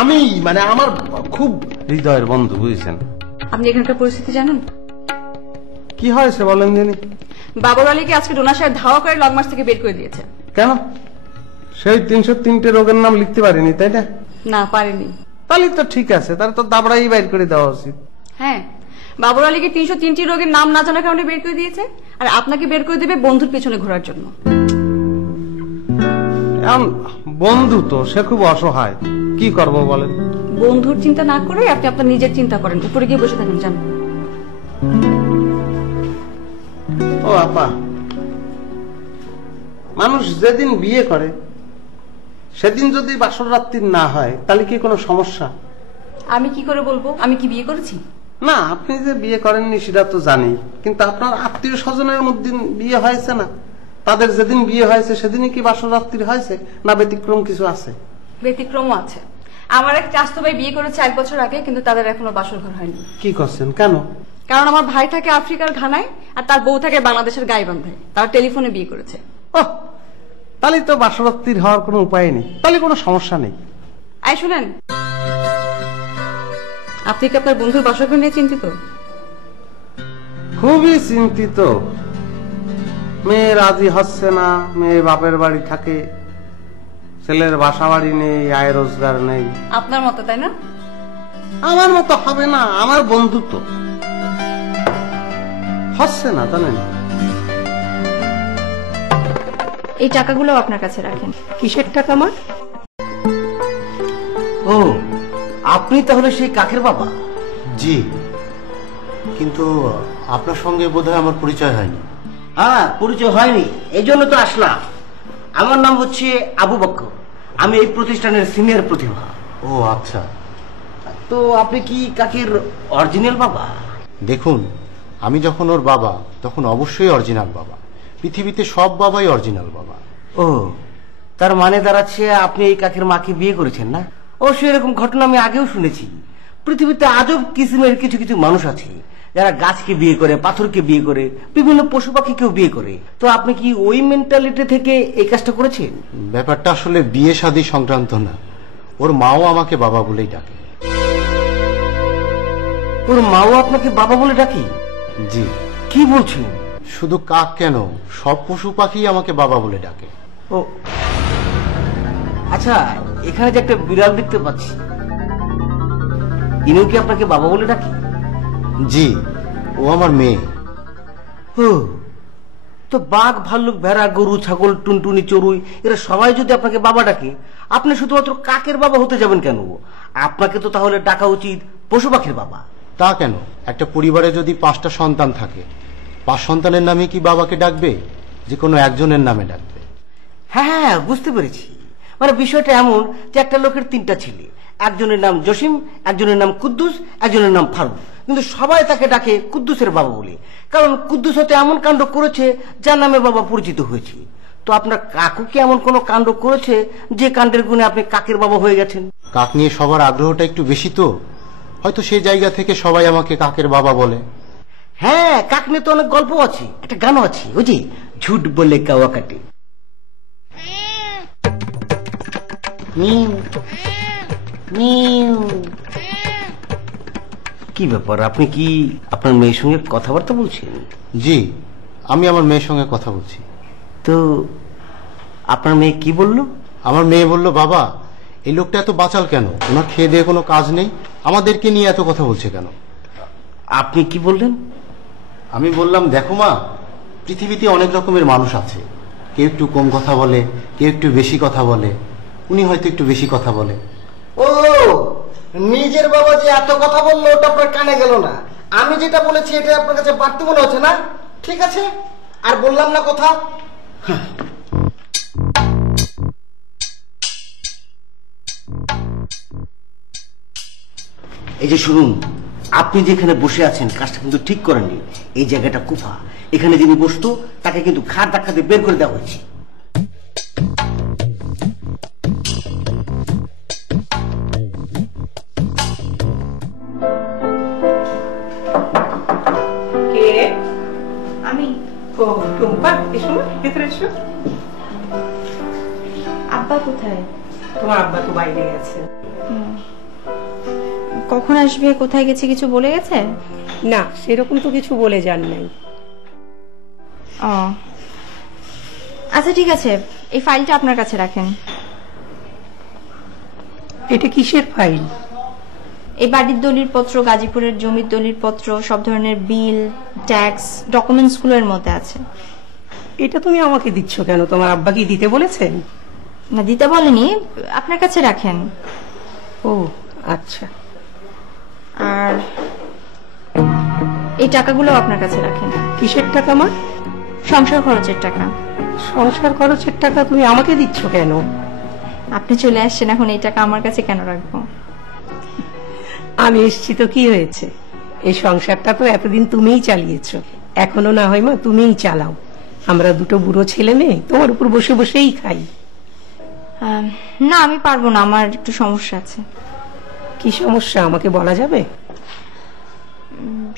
আমি, মানে আমার খুব হৃদয়ের বন্ধু, বুঝেছেন? আপনি এখানকার পরিস্থিতি জানেন? কি হয়েছে বলেন জানি। বাবর আলীকে আজকে ডোনা সাহেব ধাওয়া করে লং মার্চ থেকে বের করে দিয়েছে। কেন? সেই 303টে রোগের নাম লিখতে পারিনি, তাই না? না, পারেনি। তাহলে তো ঠিক আছে, তাহলে তো দাবড়াই বাইর করে দেওয়া উচিত। হ্যাঁ, বাবর আলীকে 303টি রোগের নাম না জানার কারণে বের করে দিয়েছে, আর আপনাকে বের করে দেবে বন্ধুর পেছনে ঘোরার জন্য। বন্ধু তো সে খুব অসহায়, কি করব বলেন? বন্ধুর চিন্তা না করে আপনি আপনার নিজের চিন্তা করেন। উপরে গিয়ে বসে থাকেন, জান। ও আপা, মানুষ যেদিন বিয়ে করে সেদিন যদি বাসর রাত্রি না হয় তাহলে কি কোনো সমস্যা? আমি কি করে বলবো আমি কি বিয়ে করেছি? না, আপনি যে বিয়ে করেননি সেটা তো জানি, কিন্তু আপনার আত্মীয় স্বজনের মধ্যে বিয়ে হয়েছে না? তাদের যেদিন বিয়ে হয়েছে সেদিনই কি বাসর রাত্রি হয়েছে, না ব্যতিক্রম কিছু আছে? ব্যতিক্রমও আছে। আমার এক চাচাতো ভাই বিয়ে করেছে 1 বছর আগে, কিন্তু তাদের এখনো বাসর ঘর হয়নি। কি করছেন? কেন? কারণ আমার ভাই থাকে আফ্রিকার ঘানায়, আর তার বউ থাকে বাংলাদেশের গাইবান্ধায়। তারা টেলিফোনে বিয়ে করেছে। তাহলে তো বাসর রাত্রি হওয়ার কোনো উপায় নেই, তাহলে কোনো সমস্যা নেই। আই শুনেন, আপনি কি আপনার বন্ধুর বাসর ঘর নিয়ে চিন্তিত? খুবই চিন্তিত। মেয়ে রাজি হচ্ছে না, মেয়ে বাপের বাড়ি থাকে, ছেলের বাসা বাড়ি নেই, আয় রোজগার নেই। আপনার মতো, তাই না? আমার মতো হবে না, আমার বন্ধু তো হচ্ছে না, জানেন? এই টাকাগুলো আপনার কাছে রাখেন। কিসের টাকা মা? ও, আপনি তাহলে সেই কাকের বাবা? জি, কিন্তু আপনার সঙ্গে বোধহয় আমার পরিচয় হয়নি। হ্যাঁ, পরিচয় হয়নি, এই জন্য তো আসলাম। আমার নাম হচ্ছে আবু বকর, আমি এই প্রতিষ্ঠানের সিনিয়র প্রতিভা। ও আচ্ছা, তো আপনি কি কাকের অরিজিনাল বাবা? দেখুন, আমি যখন ওর বাবা তখন অবশ্যই অরিজিনাল বাবা। পৃথিবীতে সব বাবাই অরিজিনাল বাবা। ও, তার মানে দাঁড়াচ্ছে আপনি এই কাকের মাকে বিয়ে করেছেন, না? অবশ্য এরকম ঘটনা আমি আগেও শুনেছি। পৃথিবীতে আজব কিসিমের কিছু কিছু মানুষ আছে যারা গাছকে বিয়ে করে, পাথরকে বিয়ে করে, বিভিন্ন পশু পাখিকেও বিয়ে করে। তো আপনি কি ওই মেন্টালিটি থেকে এই কাজটা করেছেন? ব্যাপারটা আসলে বিয়ে শাদী সংক্রান্ত না, ওর মাও আমাকে বাবা বলেই ডাকে। ওর মাও আপনাকে বাবা বলে ডাকি? জি। কি বলছেন? শুধু কাক কেন, সব পশু পাখি আমাকে বাবা বলে ডাকে। ও আচ্ছা, এখানে যে একটা বিড়াল দেখতে পাচ্ছি, ইনিও কি আপনাকে বাবা বলে ডাকি? জি, ও আমার মেয়ে। ও, তো বাঘ, ভাল্লুক, ভেড়া, গরু, ছাগল, টুনটুনি, চড়ুই এরা সবাই যদি আপনাকে বাবা ডাকে, আপনি শুধুমাত্র কাকের বাবা হতে যাবেন কেন? আপনাকে তো তাহলে ডাকা উচিত পশু পাখির বাবা। তা কেন? একটা পরিবারে যদি 5টা সন্তান থাকে, 5 সন্তানের নামে কি বাবাকে ডাকবে? যে কোনো একজনের নামে ডাকবে। হ্যাঁ, বুঝতে পেরেছি। মানে বিষয়টা এমন যে একটা লোকের 3টা ছেলে, একজনের নাম জসিম, একজনের নাম কুদ্দুস, একজনের নাম ফারুক, কিন্তু সবাই তাকে ডাকে কুদ্দুসের বাবা বলে, কারণ কুদ্দুস হতে এমন কাণ্ড করেছে যার নামে বাবা পরিচিত হয়েছে। তো আপনার কাকু কি এমন কোন কাণ্ড করেছে যে কাণ্ডের গুণে আপনি কাকের বাবা হয়ে গেছেন? কাক নিয়ে সবার আগ্রহটা একটু বেশি, তো হয়তো সেই জায়গা থেকে সবাই আমাকে কাকের বাবা বলে। হ্যাঁ, কাক নিয়ে তো অনেক গল্প আছে, একটা গানও আছে, ওই যে ঝুট বলে কাওয়া কাটে। কি ব্যাপার, আপনি কি আপনার মেয়ের সঙ্গে কথাবার্তা বলছেন? জি, আমি আমার মেয়ের সঙ্গে কথা বলছি। তো আপনার মেয়ে কি বলল? আমার মেয়ে বলল, বাবা এই লোকটা এত বাচাল কেন, ওনার খেয়ে দিয়ে কোনো কাজ নেই, আমাদেরকে নিয়ে এত কথা বলছে কেন? আপনি কি বললেন? আমি বললাম, দেখো মা, পৃথিবীতে অনেক রকমের মানুষ আছে, কেউ একটু কম কথা বলে, কেউ একটু বেশি কথা বলে, উনি হয়তো একটু বেশি কথা বলে। ও, নিজের বাবা যে এত কথা বললো ওটা আপনার কানে গেল না। আমি যেটা বলেছি এটা আপনার কাছে বাড়তি মনে হচ্ছে না? ঠিক আছে, আর বললাম না কথা। এই যে শুনুন, আপনি যেখানে বসে আছেন কাজটা কিন্তু ঠিক করেননি। এই জায়গাটা কুফা, এখানে যিনি বসতো তাকে কিন্তু ঘাড় ধাক্কা দিয়ে বের করে দেওয়া হয়েছে। কে? আমি। ও টুম্পা, এসো ভেতরে এসো। আব্বা কোথায়? তোমার আব্বা তো বাইরে গেছে। কখন আসবে, কোথায় গেছে কিছু বলে গেছে? না, সেরকম তো কিছু বলে যান নাই। ও আচ্ছা ঠিক আছে, এই ফাইলটা আপনার কাছে রাখেন। এটা কিসের ফাইল? এই বাড়ির দলিলপত্র, গাজীপুরের জমির দলিলপত্র, সব ধরনের বিল, ট্যাক্স, ডকুমেন্টস গুলো এর মধ্যে আছে। এটা তুমি আমাকে দিচ্ছ কেন? তোমার আব্বা কি দিতে বলেছেন? না, দিতে বলেনি, আপনার কাছে রাখেন। ও আচ্ছা। আর এই টাকাগুলো আপনার কাছে রাখেন। কিসের টাকা মা? সংসার খরচের টাকা। সংসার খরচের টাকা তুমি আমাকে দিচ্ছ কেন? আপনি চলে আসছেন, এখন এই টাকা আমার কাছে কেন রাখবো? আমি এসছি তো কি হয়েছে? এই সংসারটা তো এতদিন তুমিই চালিয়েছ, এখনো না হয় মা তুমিই চালাও। আমরা দুটো বুড়ো ছেলে মেয়ে তোমার উপর বসে বসেই খাই। না, আমি পারবো না, আমার একটু সমস্যা আছে। কি সমস্যা আমাকে বলা যাবে?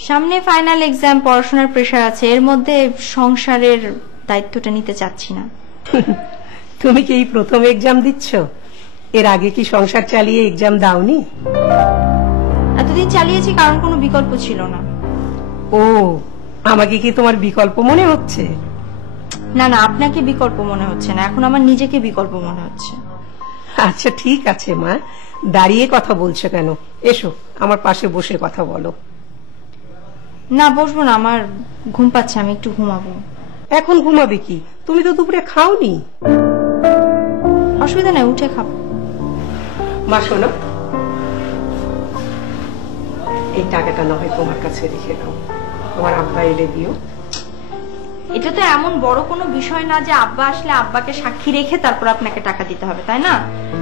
সামনে ফাইনাল এক্সাম, পড়াশোনার প্রেশার আছে, এর মধ্যে সংসারের দায়িত্বটা নিতে চাচ্ছি না। তুমি কি এই প্রথম এক্সাম দিচ্ছ? এর আগে কি সংসার চালিয়ে এক্সাম দাওনি? এতদিন চালিয়েছি কারণ কোনো বিকল্প ছিল না। ও, আমাকে কি তোমার বিকল্প মনে হচ্ছে? না না, আপনাকে বিকল্প মনে হচ্ছে না, এখন আমার নিজেকে বিকল্প মনে হচ্ছে। আচ্ছা ঠিক আছে মা, দাঁড়িয়ে কথা বলছো কেন? এসো আমার পাশে বসে কথা বলো। না, বসবো না, আমার ঘুম পাচ্ছে, আমি একটু ঘুমাবো। এখন ঘুমাবে কি? তুমি তো দুপুরে খাওনি। অসুবিধা নাই, উঠে খাবো। মা শোনো, এই টাকাটা না হয় তোমার কাছে রেখে দাও, তোমার আব্বা এলে দিও। এটা তো এমন বড় কোনো বিষয় না যে আব্বা আসলে আব্বাকে সাক্ষী রেখে তারপর আপনাকে টাকা দিতে হবে, তাই না?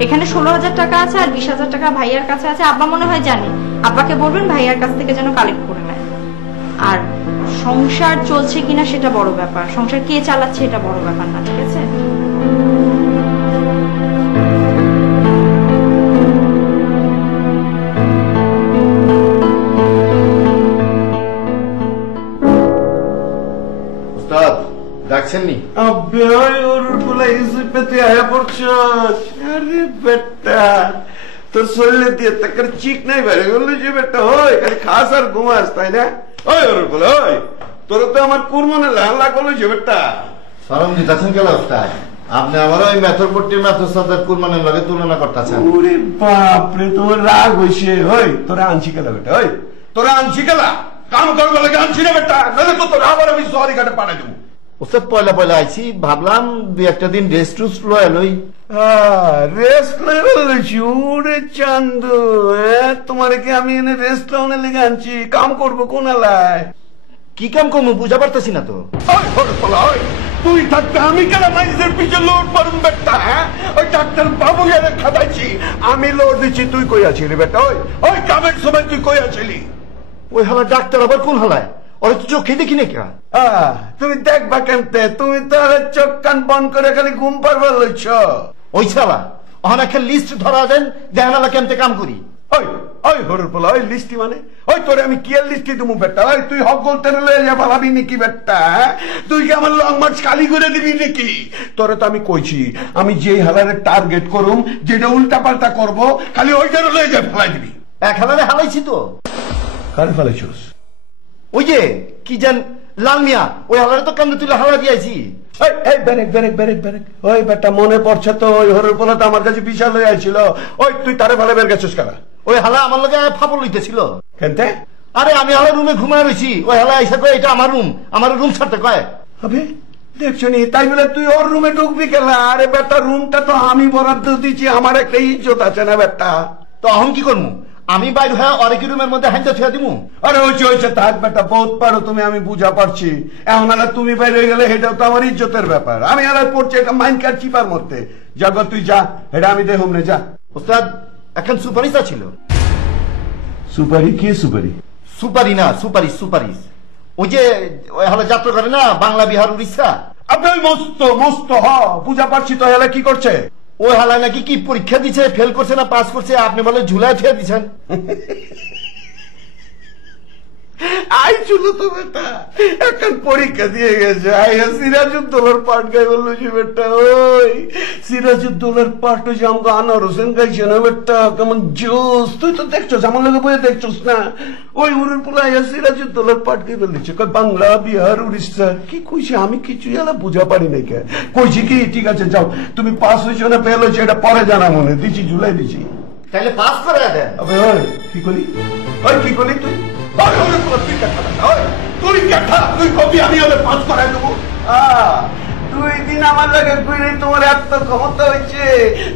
এখানে 16,000 টাকা আছে আর 20,000 টাকা ভাইয়ার কাছে আছে। আব্বা মনে হয় জানে, আব্বাকে বলবেন ভাইয়ার কাছ থেকে যেন কালেক্ট করে নেয়। আর সংসার চলছে কিনা সেটা বড় ব্যাপার, সংসার কে চালাচ্ছে এটা বড় ব্যাপার না, ঠিক আছে? ডাকছেননি? তোর শরীরে দিয়ে তাকে চিক নাই বেড়ে গেল যে বেটা হয় খালি খাস আর ঘুমাস, তাই না? ওই ওর বলে ওই তোর তো আমার কুরমনে লাল করলো যে বেটা সরম দিতেছেন কেন? আপনি আমার ওই মেথরপট্টির মেথর কুরবানের লগে তুলনা করতেছেন। ওরে বাপরে, তোমার রাগ হইছে। ওই তোরা আনছি কেলা বেটা, ওই তোরা আনছি কেলা কাম করবে লাগে আনছি না বেটা, নাহলে তো তোরা আবার আমি সরি কাটে পাঠাই দেবো। ওসব পয়লা পয়লা আইছি, ভাবলাম দুই একটা দিন রেস্ট টুস্ট লই। রেস্ট লইছি? ওরে চান্দু, তোমার কি আমি এনে রেস্ট লওনে লেগে আনছি? কাম করবো কোন এলায়? কি কাম করবো বুঝা পারতেছি না তো। তুই থাকতে আমি কেন মাইজের পিছনে লোড পারুম বেটা? ওই ডাক্তার বাবু এনে খাটাইছি, আমি লোড দিচ্ছি, তুই কই আছিলি বেটা? ওই কামের সময় তুই কই আছিলি? ওই হালা ডাক্তার আবার কোন হালায়? ওরা তো চোখে দেখি না কেন? তুমি দেখবা কেমতে? তুমি তো চোখ কান বন্ধ করে খালি ঘুম পারবার লইছ। ওই ছাড়া ওখানে একটা লিস্ট ধরা দেন, দেখানালা কেমতে কাম করি। ওই ওই হরুর পোলা, ওই লিস্টি মানে ওই তোরে আমি কি লিস্টি দেবো বেটা? ওই তুই হক গলতে লয়ে যা পালাবি নাকি বেটা? তুই কি আমার লং মার্চ খালি করে দিবি নাকি? তোরে তো আমি কইছি আমি যে হালারে টার্গেট করুম, যেটা উল্টা পাল্টা করবো খালি ওইটার লয়ে যা ফেলাই দিবি। এক হালারে হালাইছি তো। কারে ফেলাইছিস? ওই যে কি জান লাল মিয়া, ওই হালারে তো কান্দে তুলে হালা দিয়েছি। ওই বেটা মনে পড়ছে তো, ওই হরুর পোলা তো আমার কাছে বিশাল হয়ে আইছিল। ওই তুই তারে ফেলে বের গেছিস কারা? ওই হালা আমার লগে ফাপড় লইতেছিল। কেনতে? আরে আমি হালা রুমে ঘুমায় রয়েছি, ওই হালা আইসা কয় এটা আমার রুম, আমার রুম ছাড়তে কয়। আবে দেখছো নি, তাই বলে তুই ওর রুমে ঢুকবি কেলা? আরে বেটা রুমটা তো আমি বরাদ্দ দিচ্ছি, আমার একটা ইজ্জত আছে না বেটা? তো এখন কি করবো? আমি বাইর হয়ে অরেকি রুমের মধ্যে হাইজা থুয়া দিমু? আরে হয়েছে থাক বেটা, বহুত পারো তুমি, আমি বুঝা পারছি। এখন আর তুমি বাইরে হয়ে গেলে সেটাও তো আমার ইজ্জতের ব্যাপার। আমি আর পড়ছি একটা মাইন্ড কার্ড চিপার মধ্যে। যা তুই যা, এটা আমি দেখুম না, যা। ওস্তাদ এখন সুপারিশ ছিল। সুপারি? কি সুপারি? সুপারি না, সুপারিশ সুপারিশ। ওই যে ওই হলে যাত্রা করে না বাংলা বিহার উড়িষ্যা। আপনি মস্ত মস্ত বুঝা পারছি তো। হেলা কি করছে? ওই হালায় নাকি কি পরীক্ষা দিচ্ছে, ফেল করছে না পাস করছে, আপনি বলে ঝুলায় ঠেয়ে দিচ্ছেন। আইছিল তো বেটা, এখন পরীক্ষা দিয়ে গেছে। আইয়া সিরাজউদ্দৌলার পাঠ গাই বললো যে বেটা, ওই সিরাজউদ্দৌলার পাঠ যে আমাকে আনোয়ার হোসেন গাইছে না বেটা, কেমন জোস। তুই তো দেখছস, আমার লোকে বইয়ে দেখছস না? ওই উড়ের পোলা আইয়া সিরাজউদ্দৌলার পাঠ গাই বলছে, বাংলা, বিহার, উড়িষ্যা। কি কইছে আমি কিছুই এলা বুঝা পারি নাই। কে কইছি কি, ঠিক আছে যাও, তুমি পাস হয়েছো না ফেল হয়েছো এটা পরে জানা, মনে দিছি, জুলাই দিছি। তাহলে পাস করে দেন। কি করলি? ওই কি করলি তুই? তুই কথা তুই কবি, আমি ওদের পাস করাই দেবো। 2 দিন আমার লাগে কইলে তোমার এত ক্ষমতা হয়েছে,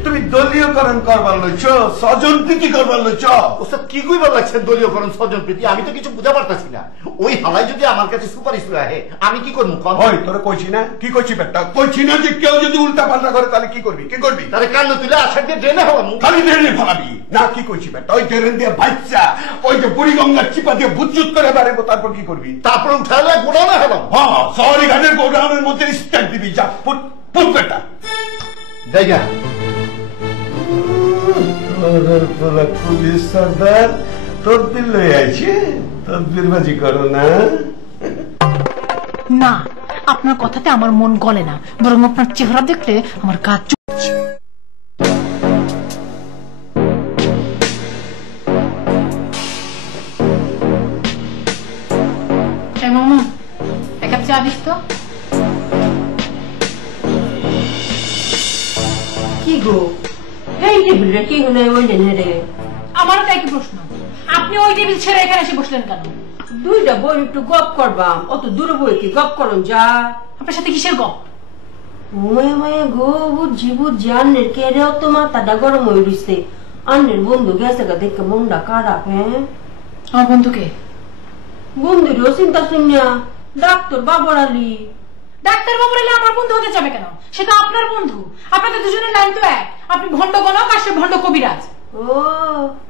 তুমি দলীয়করণ করবার লইছ, স্বজন প্রীতি করবার লইছ। ওসব কি কইবার লাগছে দলীয়করণ, স্বজন প্রীতি? আমি তো কিছু বুঝা পারতাছি না। ওই হালাই যদি আমার কাছে সুপারিশ রাখে আমি কি করবো? ওই তোরা কইছি না, কি কইছি বেটা, কইছি না যে কেউ যদি উল্টা পাল্টা করে তাহলে কি করবি? কি করবি? তাহলে কান্দ তুলে আসার দিয়ে ড্রেনে হলাম, খালি ড্রেনে ফেলাবি না? কি কইছি বেটা, ওই ড্রেন দিয়ে বাচ্চা ওই যে বুড়িগঙ্গার চিপা দিয়ে বুচ্চুত করে বাড়াবো, তারপর কি করবি? তারপর উঠালে গোডাউনে হলাম। হ্যাঁ, শহরি ঘাটের গোডাউনের মধ্যে স্ট্যাক দিবি, যা ফুট ফুট বেটা। দেখা পুলিশ সর্দার তদবির লই আইছে, তদবির বাজি করো না। না, আপনার কথাতে আমার মন গলে না, বরং আপনার চেহারা দেখলে আমার গা চুপছে। মামা, এক কাপ চা দিস তো। কি গো, এই টেবিলটা কি হলো? ওই রে, আমারও তাই কি প্রশ্ন, আপনি ওই টেবিল ছেড়ে এখানে এসে বসলেন কেন? 2টা বই একটু গপ করবাম, অত দূরে বই কি গপ করুন যা। আপনার সাথে কিসের গপ? ওয়ে ওয়ে গো, বুঝি বুঝি, আন্নের কেড়েও তো মাথাটা গরম হয়ে দিচ্ছে। আন্নের বন্ধু গেছে গা দেখে মনটা খারাপ। হ্যাঁ, আমার বন্ধুকে? বন্ধুরও চিন্তা শুনিয়া, ডাক্তার বাবর আলী। ডাক্তার বাবর আলী আমার বন্ধু হতে যাবে কেন? সে তো আপনার বন্ধু, আপনাদের দুজনের লাইন তো এক। আপনি ভণ্ড গণক আর সে ভণ্ড কবিরাজ। ও,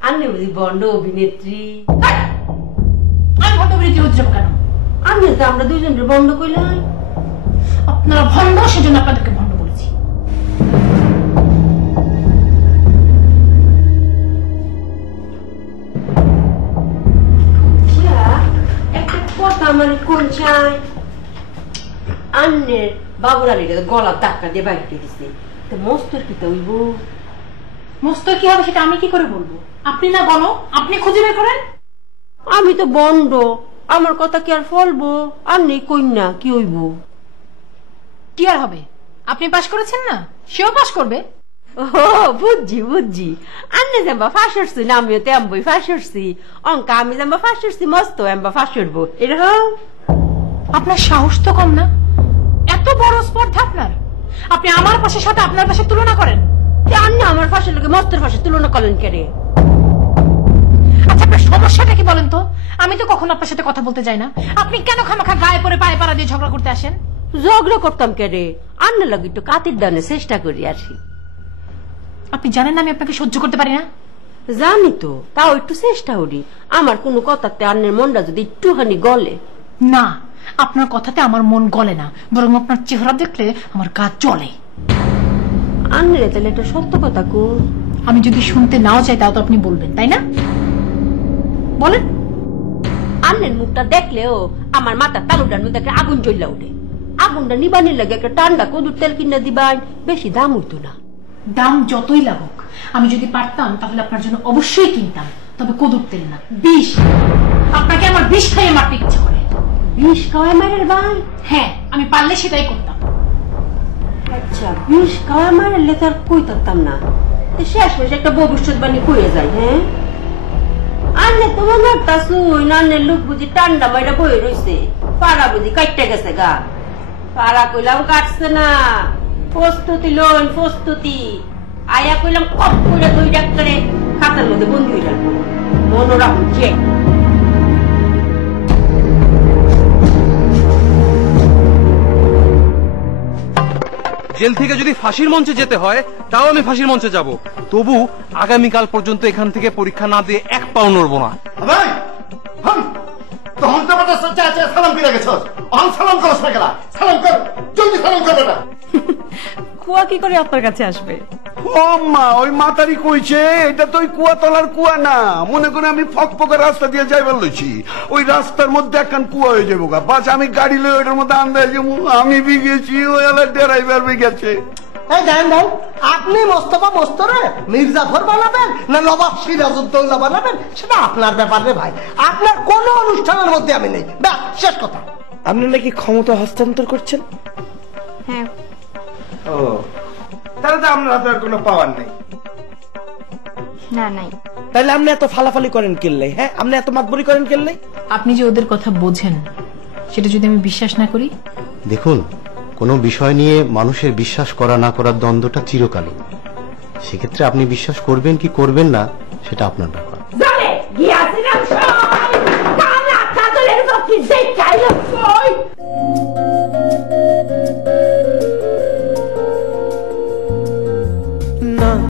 আন্নে বুঝি ভণ্ড অভিনেত্রী? আমি ভণ্ড অভিনেত্রী হতে যাবো কেন? আন্নে তো আমরা দুজনের ভণ্ড কইলাই। আপনারা ভণ্ড, সেজন্য আপনাদেরকে ভণ্ড বলেছি। একটা কথা আমার কোন চাই, আন্নের বাবুর আলীটা গলা ধাক্কা দিয়ে বাইরে দিচ্ছে, তো মস্তর কি তো হইব? মস্তর কি হবে সেটা আমি কি করে বলবো? আপনি না গণক, আপনি খুঁজে বের করেন। আমি তো বন্ড, আমার কথা কি আর ফলবো? আন্নে কইনা কি হইব? কি আর হবে? আপনি পাশ করেছেন না, সেও পাশ করবে। ও বুঝছি বুঝছি, আন্নে জাম্বা ফাঁস উঠছি না, আমিও তো এমবই ফাঁস উঠছি। অঙ্ক আমি জাম্বা ফাঁস উঠছি, মস্ত এমবা ফাঁস উঠবো, এরকম। আপনার সাহস তো কম না, এত বড় স্পর্ধা আপনার। আপনি আমার পাশের সাথে আপনার পাশে তুলনা করেন। আন্নে আমার ফাঁসের লোকে মস্তের ফাঁসে তুলনা করেন কে রে? আচ্ছা, আপনার সমস্যাটা কি বলেন তো? আমি তো কখনো আপনার সাথে কথা বলতে যাই না, আপনি কেন খামাখা গায়ে পরে পায়ে পাড়া দিয়ে ঝগড়া করতে আসেন? ঝগড়া করতাম কে রে? আন্নে লাগে একটু কাতির দানে চেষ্টা করি আসি। আপনি জানেন না আমি আপনাকে সহ্য করতে পারি না? জানি তো, তাও একটু চেষ্টা করি। আমার কোনো কথাতে আন্নের মনটা যদি একটুখানি গলে। না, আপনার কথাতে আমার মন গলে না, বরং আপনার চেহারা দেখলে আমার গা জ্বলে। আন্নের তাহলে এটা সত্য কথা কো। আমি যদি শুনতে নাও চাই তাও তো আপনি বলবেন, তাই না? বলেন। আন্নের মুখটা দেখলেও আমার মাথার তালুটার মধ্যে একটা আগুন জ্বললে ওঠে। আগুনটা নিবানির লাগে একটা ঠান্ডা কদুর তেল কিনে দিবাই, বেশি দাম হইতো না। দাম যতই লাগুক, আমি যদি পারতাম তাহলে আপনার জন্য অবশ্যই কিনতাম, তবে কদুর তেল না, বিষ। আপনাকে আমার বিষ খাইয়ে মারতে ইচ্ছা করে। বিষ খাওয়ায় মারের ভাই? হ্যাঁ, আমি পারলে সেটাই করতাম। আচ্ছা, বিষ খাওয়ায় মারলে তার কই থাকতাম না, শেষ মেশ একটা ভবিষ্যৎবাণী কয়ে যায়। হ্যাঁ, আন্নে তোমার মারতা শুই, আন্নের লোক বুঝি ঠান্ডা মাইরা বয়ে রয়েছে, পাড়া বুঝি কাটতে গেছে গা। পাড়া কইলাম কাটছে না, প্রস্তুতি লোন প্রস্তুতি। আয়া কইলাম কপ করে 2 ডাক্তারে খাতার মধ্যে বন্দি হয়ে যাবো, মনে রাখুন। চেক জেল থেকে যদি ফাঁসির মঞ্চে যেতে হয় তাও আমি ফাঁসির মঞ্চে যাব, তবু আগামীকাল পর্যন্ত এখান থেকে পরীক্ষা না দিয়ে 1 পাও নড়বো না। তখন তো আমাদের সালাম ফিরে গেছ, সালাম করস না গেলা, সালাম কর, জলদি সালাম কর বেটা। কুয়া কি করে আপনার কাছে আসবে? ও মা, ওই মাতারি কইছে এটা তো ওই কুয়া তলার কুয়া না। মনে করে আমি ফকফকা রাস্তা দিয়ে যাইবার লইছি, ওই রাস্তার মধ্যে একখান কুয়া হয়ে যাবো গা। বাস আমি গাড়ি লই ওইটার মধ্যে আন্দাজ যাবো। আমি বি গেছি, ওই আলার ড্রাইভার বি গেছে। এই দেন ভাই, আপনি মোস্তফা মোস্তরে মির্জাফর বানাবেন না নবাব সিরাজউদ্দৌলা বানাবেন সেটা আপনার ব্যাপার রে ভাই। আপনার কোন অনুষ্ঠানের মধ্যে আমি নেই, ব্যাস শেষ কথা। আপনি নাকি ক্ষমতা হস্তান্তর করছেন? হ্যাঁ। ও, তাহলে তো আপনার হাতে আর কোনো পাওয়ার নেই। না নাই। তাহলে আপনি এত ফালাফালি করেন কেল্লাই? হ্যাঁ, আপনি এত মাতবরি করেন কেল্লাই? আপনি যে ওদের কথা বোঝেন সেটা যদি আমি বিশ্বাস না করি? দেখুন, কোনো বিষয় নিয়ে মানুষের বিশ্বাস করা না করার দ্বন্দ্বটা চিরকালীন। সেক্ষেত্রে আপনি বিশ্বাস করবেন কি করবেন না সেটা আপনার ব্যাপার। জানে গিয়াছিলাম সবাই কানা কাজলের বক্তি দেখাইলো কই